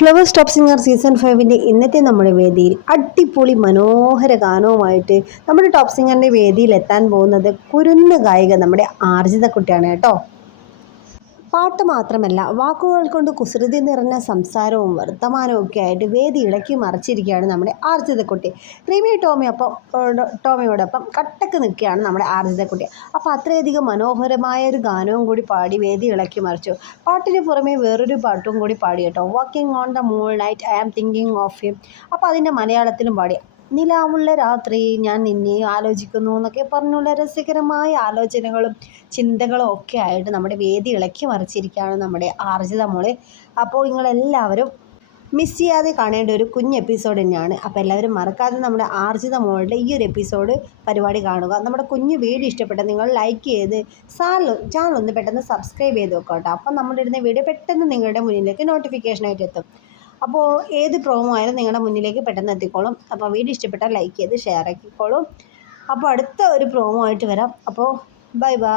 Flowers top singer season 5 ഇന്നത്തെ നമ്മുടെ വേദിയിൽ അടിപൊളി മനോഹര ഗാനവുമായിട്ട് നമ്മുടെ ടോപ്പ് സിംഗറിന്റെ വേദിയിൽ എത്താൻ പോകുന്നത് കുരുന്ന് ഗായിക നമ്മുടെ ആർജിത കുട്ടിയാണ് കേട്ടോ. പാട്ട് മാത്രമല്ല, വാക്കുകൾ കൊണ്ട് കുസൃതി നിറഞ്ഞ സംസാരവും വർത്തമാനവും ഒക്കെ ആയിട്ട് വേദി ഇളക്കി മറിച്ചിരിക്കുകയാണ് നമ്മുടെ ആർജിതക്കുട്ടി. റിമി ടോമിയോടൊപ്പം കട്ടക്ക് നിൽക്കുകയാണ് നമ്മുടെ ആർജിതക്കുട്ടി. അപ്പോൾ അത്രയധികം മനോഹരമായ ഒരു ഗാനവും കൂടി പാടി വേദി ഇളക്കി മറിച്ചു. പാട്ടിന് പുറമെ വേറൊരു പാട്ടും കൂടി പാടി കേട്ടോ, walking on the moon night I am thinking of you. അപ്പോൾ അതിൻ്റെ മലയാളത്തിലും പാടി, നിലാവുള്ള രാത്രി ഞാൻ നിന്നെ ആലോചിക്കുന്നു എന്നൊക്കെ പറഞ്ഞുള്ള രസകരമായ ആലോചനകളും ചിന്തകളും ഒക്കെ ആയിട്ട് നമ്മുടെ വേദി ഇളക്കി മറിച്ചിരിക്കുകയാണ് നമ്മുടെ ആർജിത മോള്. അപ്പോൾ നിങ്ങളെല്ലാവരും മിസ് ചെയ്യാതെ കാണേണ്ട ഒരു കുഞ്ഞ് എപ്പിസോഡ് തന്നെയാണ്. അപ്പോൾ എല്ലാവരും മറക്കാതെ നമ്മുടെ ആർജിത മോളുടെ ഈ ഒരു എപ്പിസോഡ് പരിപാടി കാണുക. നമ്മുടെ കുഞ്ഞു വീഡിയോ ഇഷ്ടപ്പെട്ട നിങ്ങൾ ലൈക്ക് ചെയ്ത് ചാനൽ ഒന്ന് പെട്ടെന്ന് സബ്സ്ക്രൈബ് ചെയ്ത് വെക്കുക കേട്ടോ. അപ്പം നമ്മളിടുന്ന വീഡിയോ പെട്ടെന്ന് നിങ്ങളുടെ മുന്നിലേക്ക് നോട്ടിഫിക്കേഷനായിട്ട് എത്തും. അപ്പോൾ ഏത് പ്രോമോ ആയാലും നിങ്ങളുടെ മുന്നിലേക്ക് പെട്ടെന്ന് എത്തിക്കോളും. അപ്പോൾ വീഡിയോ ഇഷ്ടപ്പെട്ടാൽ ലൈക്ക് ചെയ്ത് ഷെയർ ആക്കിക്കോളും. അപ്പോൾ അടുത്ത ഒരു പ്രോമോ ആയിട്ട് വരാം. അപ്പോൾ ബൈ ബൈ.